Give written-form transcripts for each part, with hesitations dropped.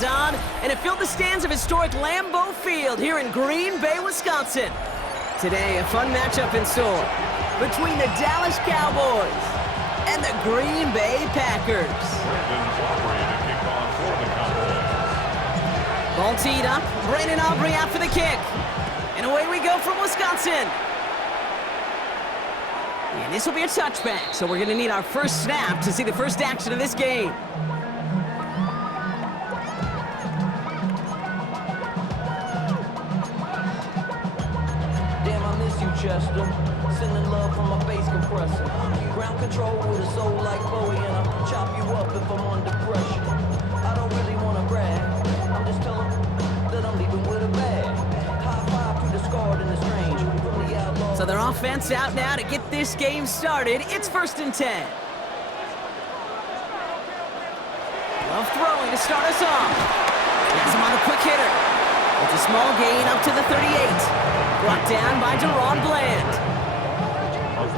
headlights on, and it filled the stands of historic Lambeau Field here in Green Bay, Wisconsin. Today, a fun matchup in store between the Dallas Cowboys and the Green Bay Packers. Ball teed up, Brandon Aubrey out for the kick. And away we go from Wisconsin. And this will be a touchback, so we're going to need our first snap to see the first action of this game. Damn, I miss you, Chester. Sending love from my bass compressor. Ground control with a soul like Bowie, and I'll chop you up if I'm under pressure. I don't really want to brag. I'm just telling that I'm leaving with a bag. High five to the scarred and the strange. From the outlaw. So their offense out now to get this game started. It's 1st and 10. Love throwing to start us off. Has him on the quick hitter. It's a small gain up to the 38. Brought down by Deron Bland.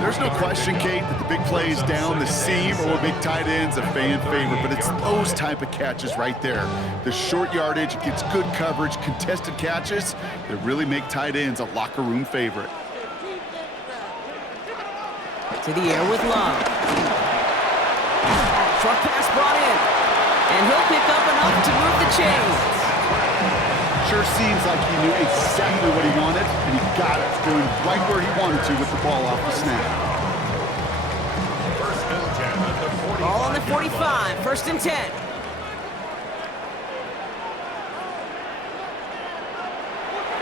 There's no question, Kate, that the big plays down the seam or big tight ends a fan favorite, but it's those type of catches right there. The short yardage, gets good coverage, contested catches that really make tight ends a locker room favorite. To the air with Love. Short pass brought in. And he'll pick up enough to move the chains. Sure seems like he knew exactly what he wanted, and he got it, going right where he wanted to with the ball off the snap. Ball on the 45, 1st and 10.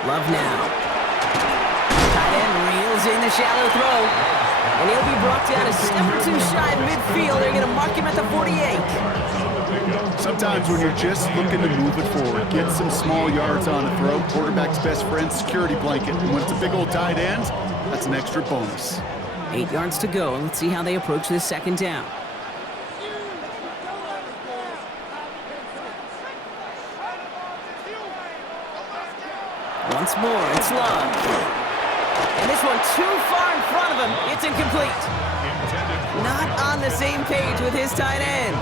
Love now. Tight end reels in the shallow throw. And he'll be brought down a step or two shy of midfield. They're going to mark him at the 48. Sometimes when you're just looking to move it forward, get some small yards on the throw, quarterback's best friend, security blanket. And when it's a big old tight end, that's an extra bonus. 8 yards to go, and let's see how they approach this 2nd down. Once more, it's Love. And this one too far in front of him. It's incomplete. Not on the same page with his tight end.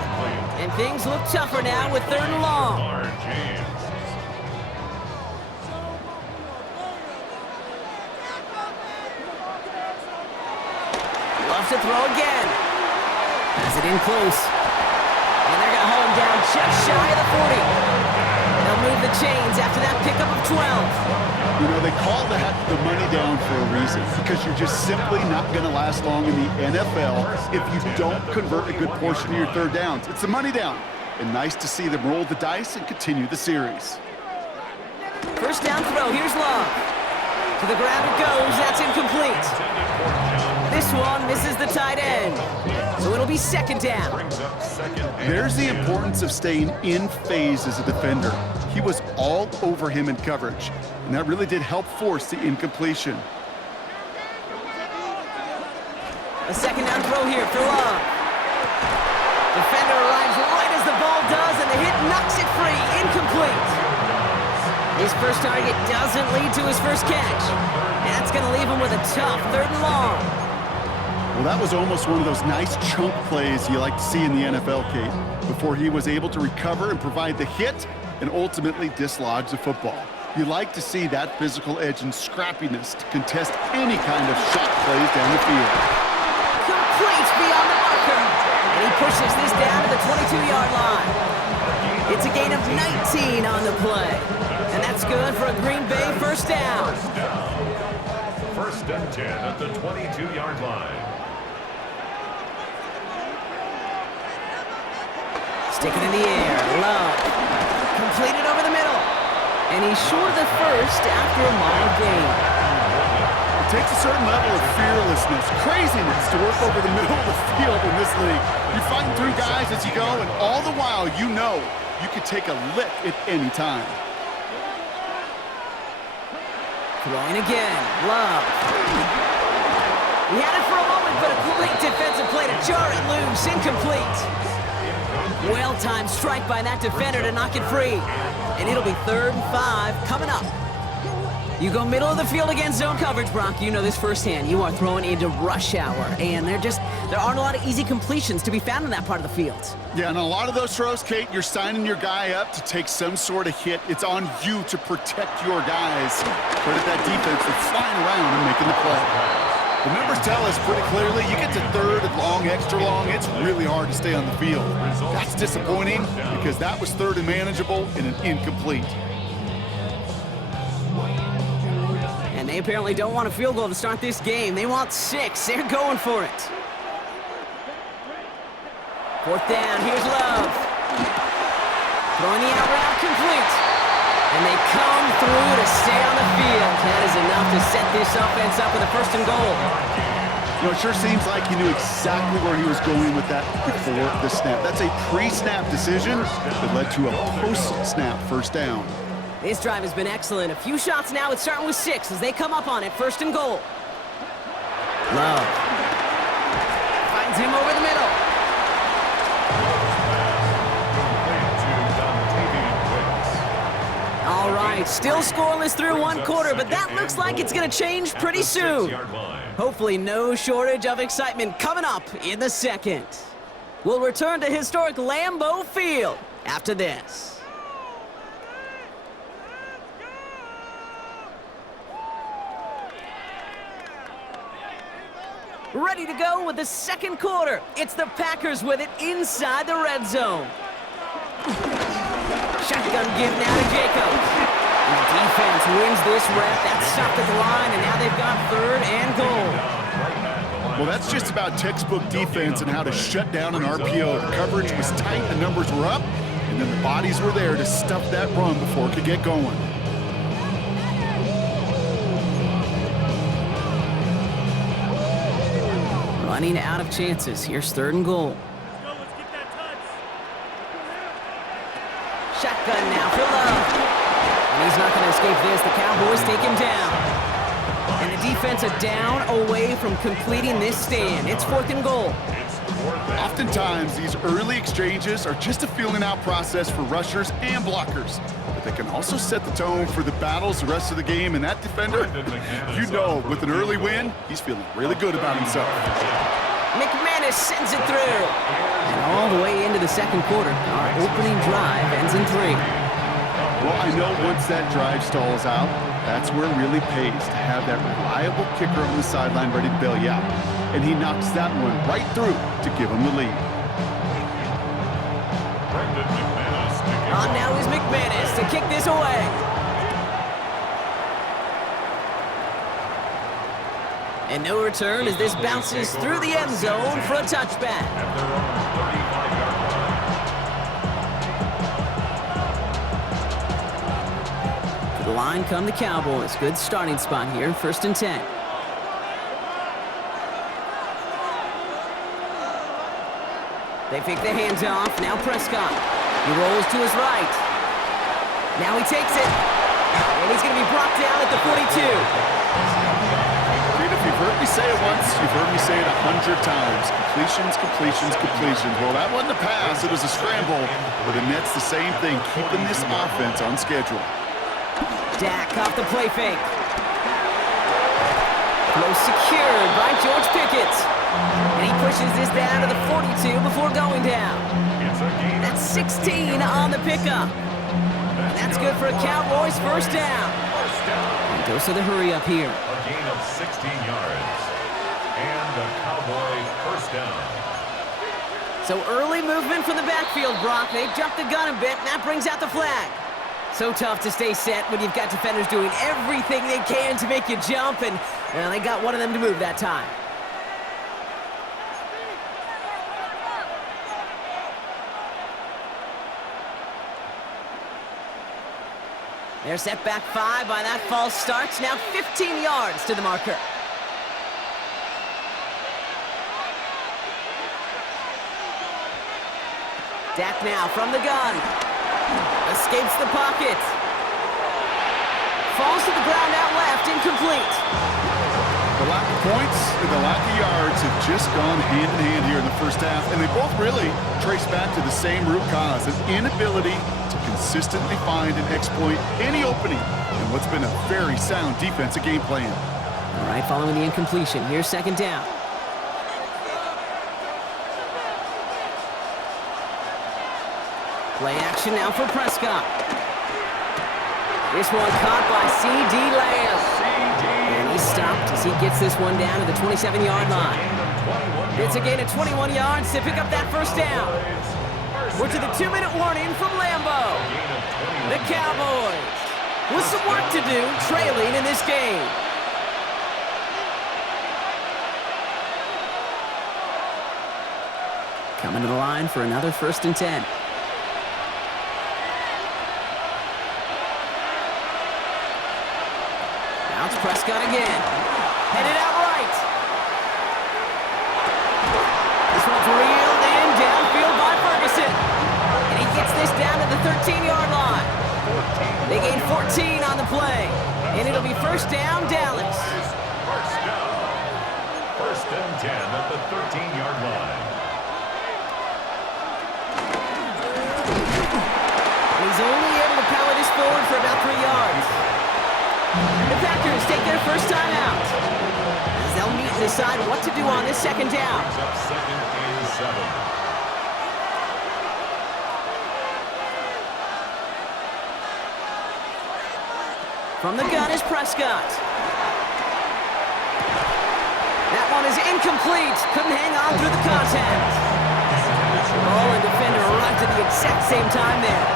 And things look tougher now with 3rd and long. Love to throw again. Has it in close. And they're going to hold him down just shy of the 40. They'll move the chains after that pickup of 12. You know, they call that the money down for a reason, because you're just simply not going to last long in the NFL if you don't convert a good portion of your 3rd downs. It's the money down. And nice to see them roll the dice and continue the series. 1st down throw, here's Love. To the ground it goes, that's incomplete. This one misses the tight end. So it'll be 2nd down. There's the importance of staying in phase as a defender. He was all over him in coverage, and that really did help force the incompletion. A 2nd down throw here for Love. Defender arrives right as the ball does, and the hit knocks it free. Incomplete. His first target doesn't lead to his first catch. That's going to leave him with a tough 3rd and long. Well, that was almost one of those nice chunk plays you like to see in the NFL, Kate, before he was able to recover and provide the hit and ultimately dislodge the football. You like to see that physical edge and scrappiness to contest any kind of shot plays down the field. Complete beyond the marker. And he pushes this down to the 22-yard line. It's a gain of 19 on the play. And that's good for a Green Bay 1st down. 1st and 10 at the 22-yard line. Stick it in the air. Love. Completed over the middle. And he's short of the 1st after a mild gain. It takes a certain level of fearlessness, craziness to work over the middle of the field in this league. You're fighting through guys as you go, and all the while you know you could take a lick at any time. Throwing again. Love. He had it for a moment, but a great defensive play to jar it loose. Incomplete. Well-timed strike by that defender to knock it free. And it'll be 3rd and 5 coming up. You go middle of the field against zone coverage, Brock. You know this firsthand. You are throwing into rush hour, and there aren't a lot of easy completions to be found in that part of the field. Yeah, and a lot of those throws, Kate, you're signing your guy up to take some sort of hit. It's on you to protect your guys. Credit that defense that's flying around and making the play. The numbers tell us pretty clearly, you get to third and long, extra long, it's really hard to stay on the field. That's disappointing because that was third and manageable and an incomplete. And they apparently don't want a field goal to start this game. They want 6. They're going for it. 4th down, here's Love. Throwing the out route complete. And they come through to stay on the field. That is enough to set this offense up with a 1st and goal. You know, it sure seems like he knew exactly where he was going with that before the snap. That's a pre-snap decision that led to a post-snap 1st down. This drive has been excellent. A few shots now. It's starting with 6 as they come up on it. 1st and goal. Love. Finds him over the middle. All right, still scoreless through 1 quarter, but that looks like it's going to change pretty soon. Hopefully no shortage of excitement coming up in the 2nd. We'll return to historic Lambeau Field after this. Ready to go with the 2nd quarter. It's the Packers with it inside the red zone. Shotgun give now to Jacobs. And the defense wins this rep. That's stopped at the line, and now they've got 3rd and goal. Well, that's just about textbook defense and how to shut down an RPO. The coverage was tight, the numbers were up, and then the bodies were there to stuff that run before it could get going. Running out of chances. Here's 3rd and goal. Let's get that touch. Shotgun now for Love. And he's not going to escape this. The Cowboys take him down. And the defense a down away from completing this stand. It's 4th and goal. Oftentimes, these early exchanges are just a feeling out process for rushers and blockers. But they can also set the tone for the battles the rest of the game. And that defender, you know, with an early win, he's feeling really good about himself. McManus sends it through. And all the way into the 2nd quarter. Our opening drive ends in 3. Well, I know once that drive stalls out, that's where it really pays to have that reliable kicker on the sideline ready to bail you out. And he knocks that one right through to give him the lead. On now is McManus to kick this away. And no return as this bounces through the end zone for a touchback. To the line come the Cowboys. Good starting spot here, 1st and 10. They pick the hands off. Now Prescott. He rolls to his right. Now he takes it. And he's going to be brought down at the 42. Dude, if you've heard me say it once, you've heard me say it 100 times. Completions, completions, completions. Well, that wasn't a pass. It was a scramble. But the Nets the same thing, keeping this offense on schedule. Dak off the play fake. Close secured by George Pickett. And he pushes this down to the 42 before going down. That's 16 on the pickup. And that's good for a Cowboys 1st down. And goes to the hurry up here. A gain of 16 yards. And a Cowboy 1st down. So early movement from the backfield, Brock. They've jumped the gun a bit, and that brings out the flag. So tough to stay set when you've got defenders doing everything they can to make you jump, and they got one of them to move that time. They're set back 5 by that false start. Now 15 yards to the marker. Dak now from the gun. Escapes the pocket. Falls to the ground out left, incomplete. The lack of points and the lack of yards have just gone hand in hand here in the first half, and they both really trace back to the same root cause, an inability to consistently find and exploit any opening in what's been a very sound defensive game plan. All right, following the incompletion, here's second down. Play action now for Prescott. This one caught by C.D. Lamb. And he's stopped as he gets this one down to the 27-yard line. It's a gain of 21 yards to pick up that first down. We're to the 2-minute warning from Lambeau. The Cowboys with some work to do, trailing in this game. Coming to the line for another 1st and 10. Now it's Prescott again. Headed out right. This one's reeled in downfield by Ferguson. And he gets this down to the 13-yard line. They gain 14 on the play. And it'll be first down, Dallas. First down. 1st and 10 at the 13-yard line. And he's only able to power this forward for about 3 yards. The Packers take their first time out, as they'll meet and decide what to do on this second down. Up 2nd and 7. From the gun is Prescott. That one is incomplete. Couldn't hang on through the contact. Ball and defender arrived at the exact same time there.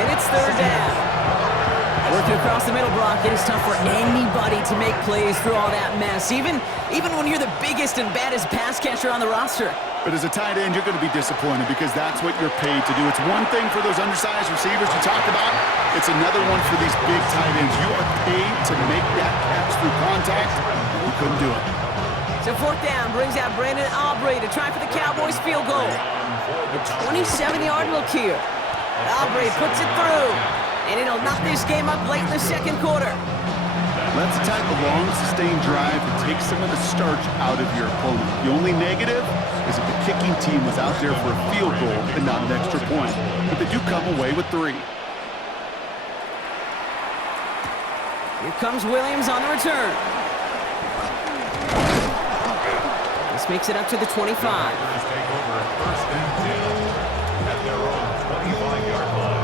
And it's 3rd down. Working across the middle block, it is tough for anybody to make plays through all that mess, even when you're the biggest and baddest pass catcher on the roster. But as a tight end, you're going to be disappointed because that's what you're paid to do. It's one thing for those undersized receivers you talked about. It's another one for these big tight ends. You are paid to make that catch through contact, and you couldn't do it. So 4th down brings out Brandon Aubrey to try for the Cowboys field goal. A 27-yard look here. Aubrey puts it through, and it'll knock this game up late in the 2nd quarter. Let's attack a long, sustained drive and take some of the starch out of your opponent. The only negative is if the kicking team was out there for a field goal and not an extra point. But they do come away with 3. Here comes Williams on the return. This makes it up to the 25. Take over 1st and 10 at their own 25-yard line.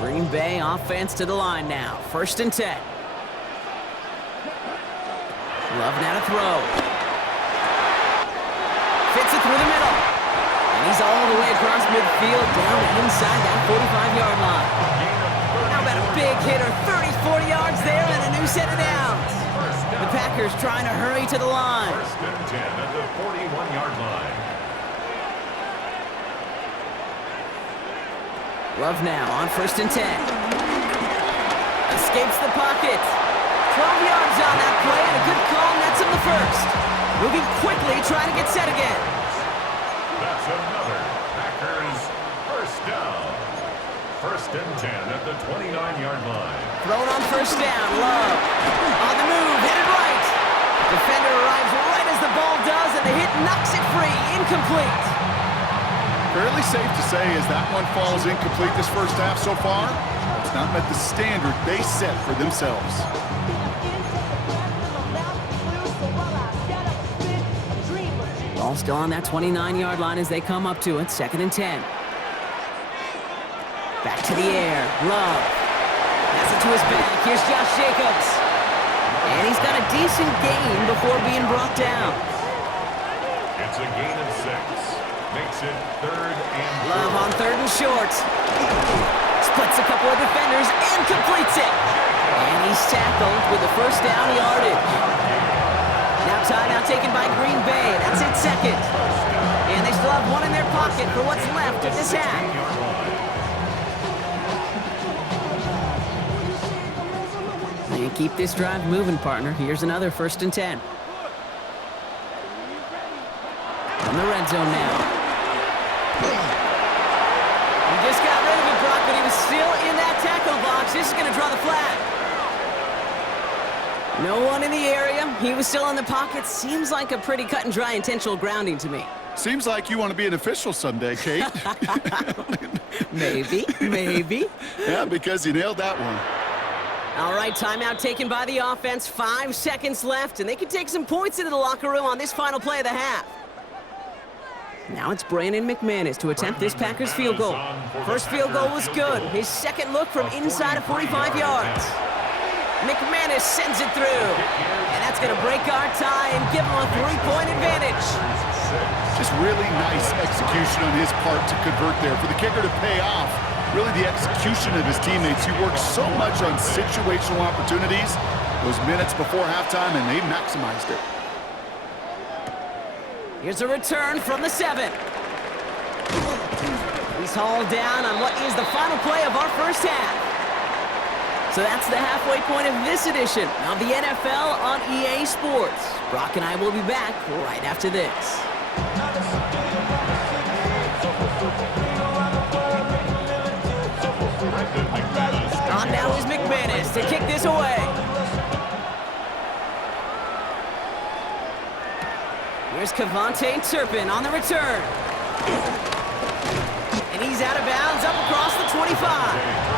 Green Bay offense to the line now. 1st and 10. Love now to throw. Fits it through the middle. And he's all the way across midfield down inside that 45-yard line. How about a big hitter? 30, 40 yards there and a new set of downs. The Packers trying to hurry to the line. 1st and 10 at the 41-yard line. Love now on 1st and 10. Escapes the pocket. 12 yards on that play and a good call nets him the 1st. Moving quickly, trying to get set again. That's another Packers 1st down. 1st and 10 at the 29-yard line. Thrown on 1st down, Love. On the move, hit it right. Defender arrives right as the ball does, and the hit knocks it free, incomplete. Fairly safe to say as that one falls incomplete this first half so far, it's not met the standard they set for themselves. Ball still on that 29-yard line as they come up to it, 2nd and 10. Back to the air, Love. Pass it to his back, here's Josh Jacobs. And he's got a decent gain before being brought down. It's a gain of 6. Makes it 3rd and Love on 3rd and short. Splits a couple of defenders and completes it. And he's tackled with the 1st down yardage. Now timeout taken by Green Bay. That's it, 2nd. And they still have one in their pocket for what's left of this half. You keep this drive moving, partner. Here's another 1st and 10. From the red zone now. Just got rid of it, Brock, but he was still in that tackle box. This is going to draw the flag. No one in the area. He was still in the pocket. Seems like a pretty cut and dry intentional grounding to me. Seems like you want to be an official someday, Kate. Maybe. Yeah, because you nailed that one. All right, timeout taken by the offense. 5 seconds left, and they can take some points into the locker room on this final play of the half. Now it's Brandon McManus to attempt this Packers field goal. First field goal was good. His second look from inside of 45 yards. McManus sends it through. And that's going to break our tie and give him a 3-point advantage. Just really nice execution on his part to convert there. For the kicker to pay off, really the execution of his teammates. He works so much on situational opportunities those minutes before halftime, and they maximized it. Here's a return from the 7. He's hauled down on what is the final play of our first half. So that's the halfway point of this edition of the NFL on EA Sports. Brock and I will be back right after this. On now is McManus to kick this away. Here's Kevontae Turpin on the return. And he's out of bounds up across the 25.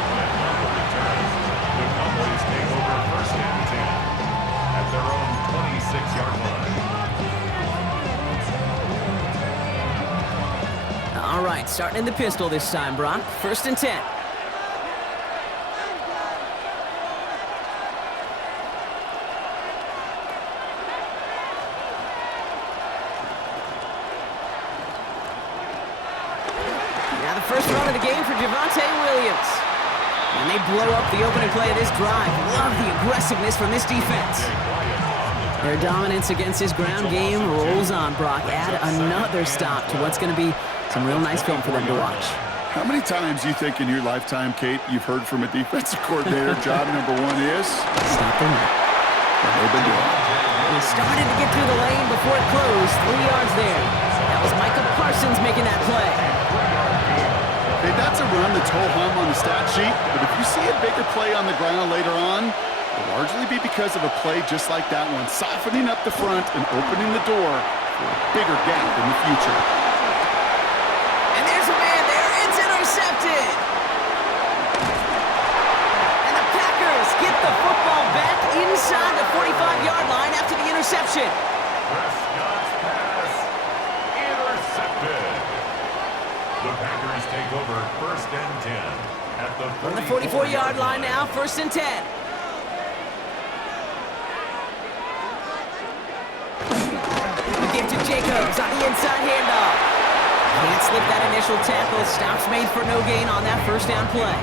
All right, starting in the pistol this time, Brock. 1st and 10. Now the first run of the game for Javonte Williams. And they blow up the opening play of this drive. Love the aggressiveness from this defense. Their dominance against his ground game rolls on, Brock. Add another stop to what's going to be some real nice film for them to watch. How many times do you think in your lifetime, Kate, you've heard from a defensive coordinator, job number 1 is? Stop the run. They've been doing it. He started to get through the lane before it closed. 3 yards there. That was Micah Parsons making that play. Okay, that's a run that's ho-hum on the stat sheet, but if you see a bigger play on the ground later on, it'll largely be because of a play just like that one, softening up the front and opening the door for a bigger gap in the future. And there's a man there. It's intercepted. And the Packers get the football back inside the 45-yard line after the interception. Prescott's pass intercepted. The Packers take over 1st and 10 at the 44-yard On the 44-yard line now, 1st and 10. The gift to Jacobs on the inside handoff. Can't slip that initial tackle. Stops made for no gain on that 1st down play.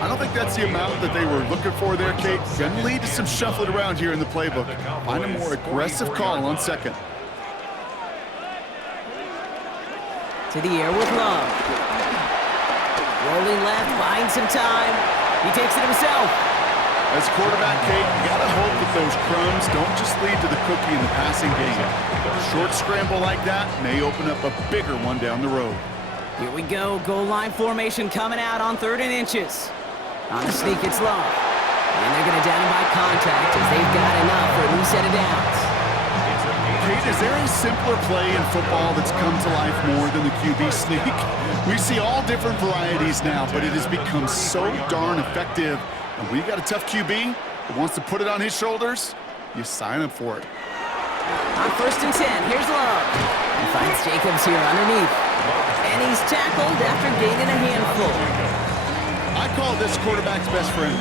I don't think that's the amount that they were looking for there, Kate. Going to lead to some shuffling around here in the playbook. Find a more aggressive call on 2nd. To the air with Love. Rolling left, buying some time. He takes it himself. As quarterback, Kate, you got to hope that those crumbs don't just lead to the cookie in the passing game. A short scramble like that may open up a bigger one down the road. Here we go. Goal line formation coming out on 3rd and inches. On the sneak, it's Love. And they're going to down him by contact as they've got enough for a new set of downs. Kate, is there a simpler play in football that's come to life more than the QB sneak? We see all different varieties now, but it has become so darn effective. And when you got a tough QB that wants to put it on his shoulders, you sign up for it. On 1st and 10, here's Love. He finds Jacobs here underneath. And he's tackled after gaining a handful. I call this quarterback's best friend.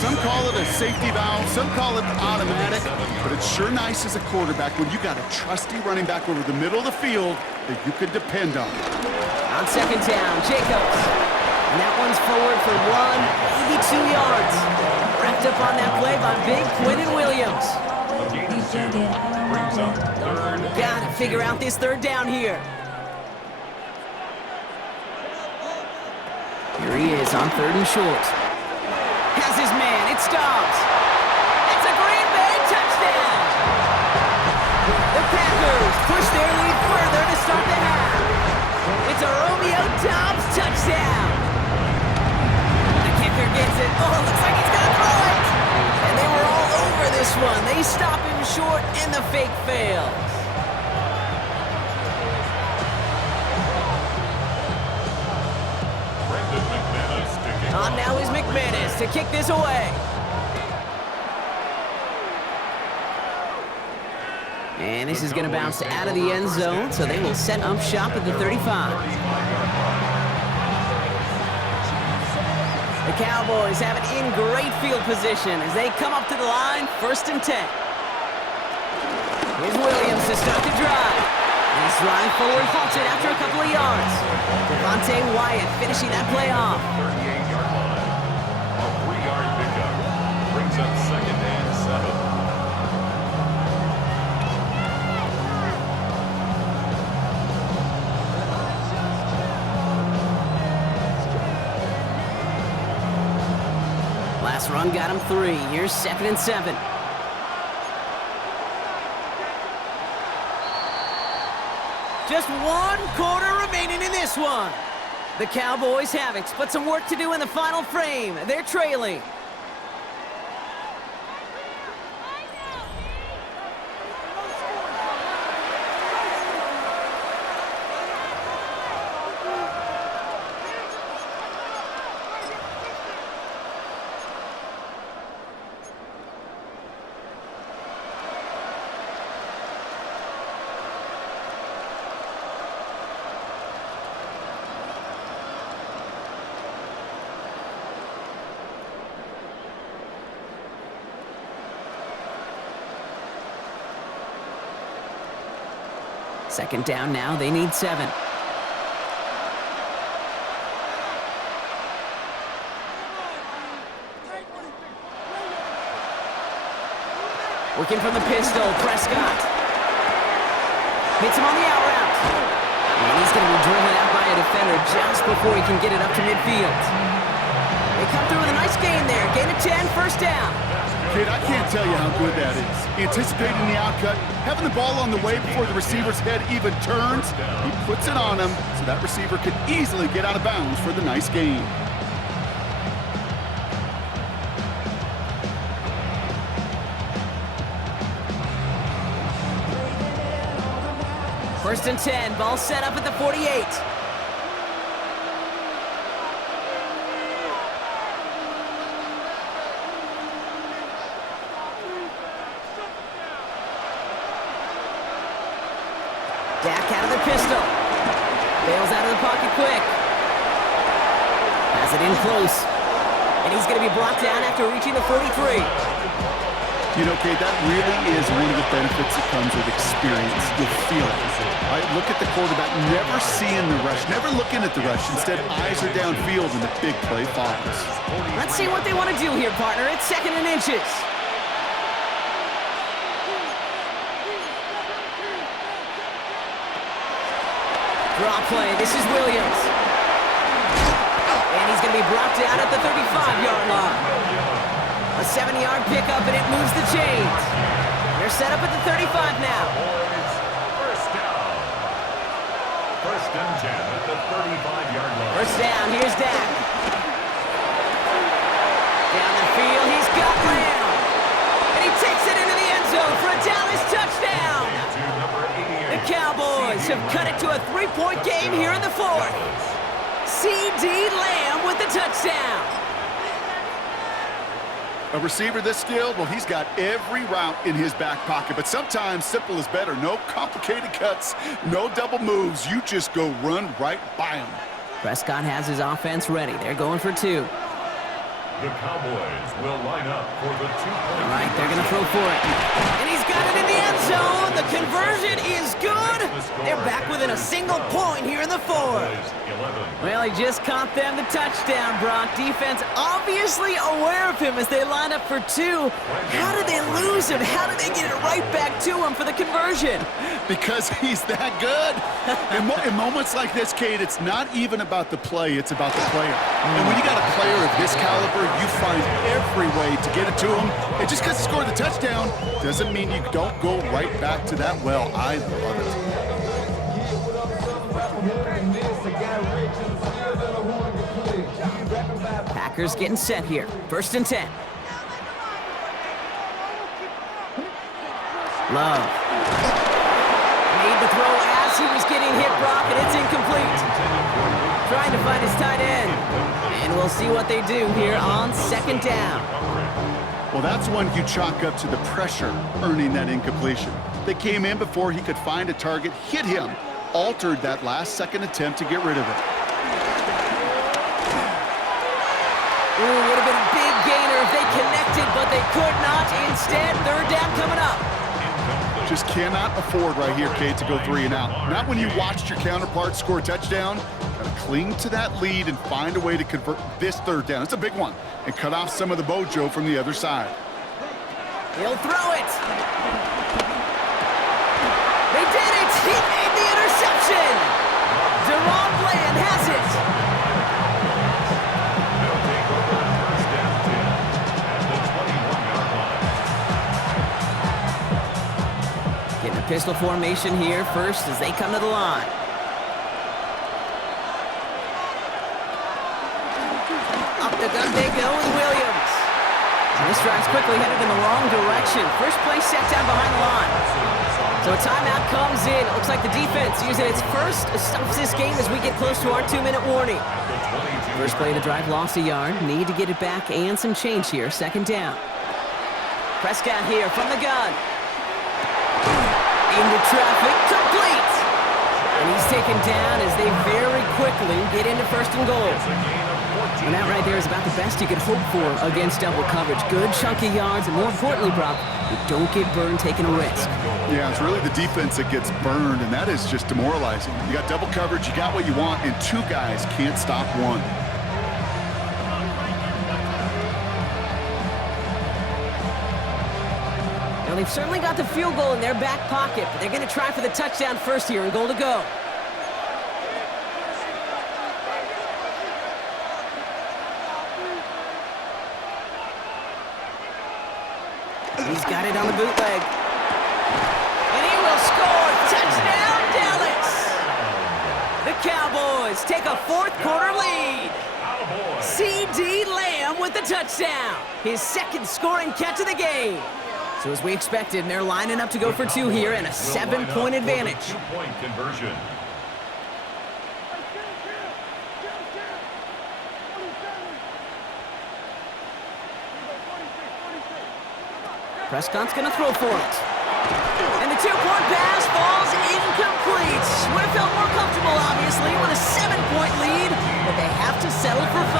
Some call it a safety valve, some call it automatic, but it's sure nice as a quarterback when you got a trusty running back over the middle of the field that you can depend on. On 2nd down, Jacobs. And that one's forward for 1, maybe 2 yards. Wrapped up on that play by big Quinnen Williams. A gain of 2 brings up 3rd. Gotta figure out this 3rd down here. Here he is on 3rd and short. Has his man, it's Dobbs. It's a Green Bay touchdown! The Packers push their lead further to start the half. It's a Romeo Dobbs touchdown! linebacker gets it. Oh, looks like he's going to throw it. And they were all over this one. They stop him short, and the fake fails. On now is McManus to kick this away. And this is going to bounce out of the end zone, so they will set up shop at the 35. The Cowboys have it in great field position as they come up to the line, 1st and 10. Here's Williams to start the drive. And his drive forward halted after a couple of yards. Devontae Wyatt finishing that play off. 38-yard line. A 3-yard pickup brings up 2nd and 7. Last run got him 3. Here's 2nd and 7. Just 1 quarter remaining in this one. The Cowboys have it, but some work to do in the final frame. They're trailing. Second down now, they need 7. Working from the pistol, Prescott. Hits him on the out route. And he's going to be driven out by a defender just before he can get it up to midfield. They come through with a nice gain there. Gain of 10, 1st down. Kid, I can't tell you how good that is. Anticipating the outcut, having the ball on the way before the receiver's head even turns. He puts it on him so that receiver could easily get out of bounds for the nice gain. First and 10, ball set up at the 48. Dak out of the pistol. Bails out of the pocket quick. Has it in close. And he's going to be brought down after reaching the 43. You know, Kate, that really is one of the benefits that comes with experience. You'll feel it. Right? Look at the quarterback, never seeing the rush, never looking at the rush. Instead, eyes are downfield and the big play follows. Let's see what they want to do here, partner. It's 2nd and inches. Draw play. This is Williams. And he's going to be brought down at the 35-yard line. A 7-yard pickup, and it moves the chains. They're set up at the 35 now. First down. 1st and 10 at the 35-yard line. First down. Here's Dak. Down the field. He's got Lamb. And he takes it into the end zone for a Dallas touchdown. The Cowboys have cut it to a 3-point game here in the 4th. C.D. Lamb with the touchdown. A receiver this skilled, well, he's got every route in his back pocket, but sometimes simple is better. No complicated cuts, no double moves. You just go run right by him. Prescott has his offense ready. They're going for 2. The Cowboys will line up for the 2-point. All right, they're going to throw for it. And he's got it in the end zone. The conversion is good. They're back within a single point here in the 4th. Well, he just caught them the touchdown, Brock. Defense obviously aware of him as they line up for 2. How did they lose him? How did they get it right back to him for the conversion? Because he's that good. In moments like this, Kate, it's not even about the play, it's about the player. And when you got a player of this caliber, you find every way to get it to him. And just because he scored the touchdown doesn't mean you don't go right back to that well. I love it. Packers getting set here. 1st and 10. Love. Made the throw as he was getting hit, Brock, and it's incomplete. Trying to find his tight end. And we'll see what they do here on 2nd down. Well, that's one you chalk up to the pressure earning that incompletion. They came in before he could find a target, hit him, altered that last-second attempt to get rid of it. Ooh, would have been a big gainer if they connected, but they could not. Instead, 3rd down coming up. Just cannot afford right here, Kate, to go 3 and out. Not when you watched your counterpart score a touchdown. Gotta cling to that lead and find a way to convert this 3rd down. It's a big one. And cut off some of the mojo from the other side. He'll throw it. They did it. He made the interception. Deron Bland has it. They'll take over 1st and 10 at the 21-yard line. Getting a pistol formation here first as they come to the line. Up the gun they go with Williams. And this drive's quickly headed in the wrong direction. First play set down behind the line. So a timeout comes in. It looks like the defense using its first stops this game as we get close to our 2-minute warning. First play of the drive lost a yard. Need to get it back and some change here. 2nd down. Prescott here from the gun. Into traffic, complete. And he's taken down as they very quickly get into 1st and goal. And that right there is about the best you could hope for against double coverage. Good chunky yards, and more importantly, Brock, you don't get burned taking a risk. Yeah, it's really the defense that gets burned, and that is just demoralizing. You got double coverage, you got what you want, and 2 guys can't stop one. Now, they've certainly got the field goal in their back pocket, but they're going to try for the touchdown first here and goal to go. He's got it on the bootleg. And he will score. Touchdown, Dallas! The Cowboys take a 4th-quarter lead. C.D. Lamb with the touchdown. His 2nd scoring catch of the game. So as we expected, they're lining up to go for 2 here and a 7-point advantage. 2-point conversion. Prescott's going to throw for it. And the 2-point pass falls incomplete. Would have felt more comfortable, obviously, with a 7-point lead, but they have to settle for 5.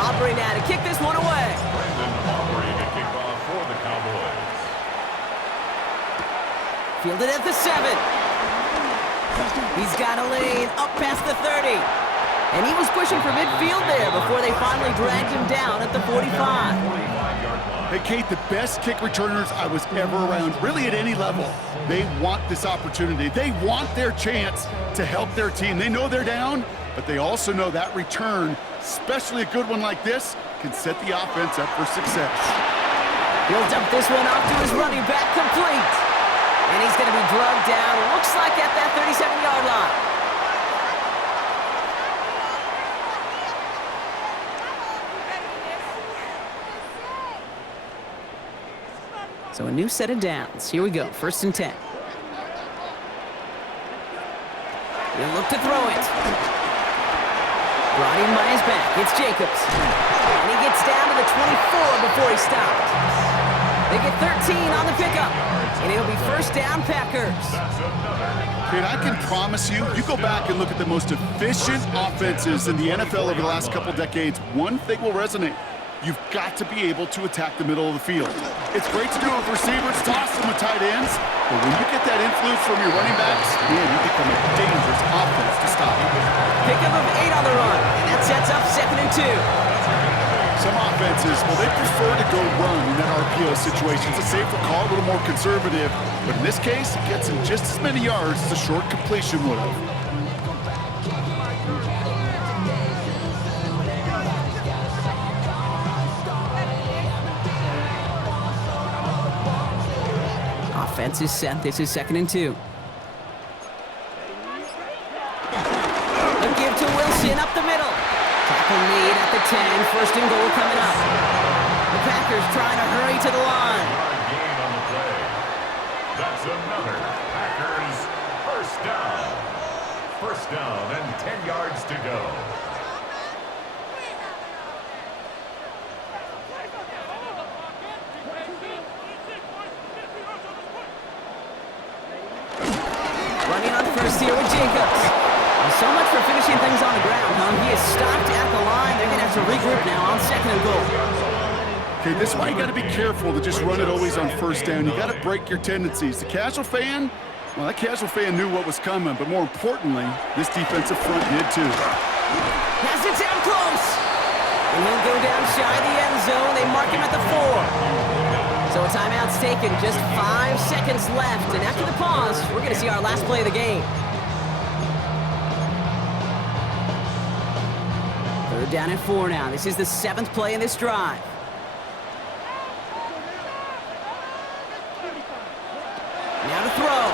Aubrey now to kick this one away. Brandon Aubrey to kick off for the Cowboys. Fielded at the 7. He's got a lane up past the 30. And he was pushing for midfield there before they finally dragged him down at the 45. Hey, Kate, the best kick returners I was ever around, really at any level, they want this opportunity. They want their chance to help their team. They know they're down, but they also know that return, especially a good one like this, can set the offense up for success. He'll dump this one off to his running back, complete. And he's going to be drugged down, looks like at that 37-yard line. So a new set of downs. Here we go, 1st and 10. He'll look to throw it. Brought in by his back. It's Jacobs. And he gets down to the 24 before he stopped. They get 13 on the pickup. And it'll be 1st down, Packers. Kate, I can promise you, you go back and look at the most efficient offenses in the NFL over the last couple decades, one thing will resonate. You've got to be able to attack the middle of the field. It's great to do it with receivers, toss them with tight ends, but when you get that influence from your running backs, man, you become a dangerous offense to stop. Pickup of 8 on the run, and that sets up 2nd and 2. Some offenses, well, they prefer to go run in that RPO situation. It's a safer call, a little more conservative, but in this case, it gets him just as many yards as a short completion would have. Offense is set. This is 2nd and 2. A give to Wilson up the middle. Tackle made at the 10. First and goal coming up. The Packers trying to hurry to the line. Gain on the play. That's another Packers first down. First down and 10 yards to go. Running on first here with Jacobs. So much for finishing things on the ground, huh? He is stopped at the line. They're going to have to regroup now on second and goal. Okay, this is why you got to be careful to just run it always on first down. You got to break your tendencies. The casual fan, well, that casual fan knew what was coming, but more importantly, this defensive front did too. Has it down close. And he'll go down shy of the end zone. They mark him at the 4. So a timeout's taken. Just 5 seconds left. And after the pause, we're going to see our last play of the game. Third down and 4 now. This is the 7th play in this drive. Now to throw.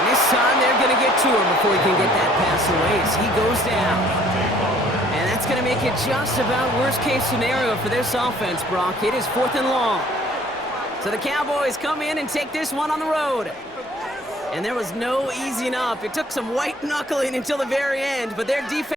And this time they're going to get to him before he can get that pass away as he goes down. And that's going to make it just about worst-case scenario for this offense, Brock. It is 4th and long. So the Cowboys come in and take this one on the road. And there was no easing up. It took some white knuckling until the very end, but their defense...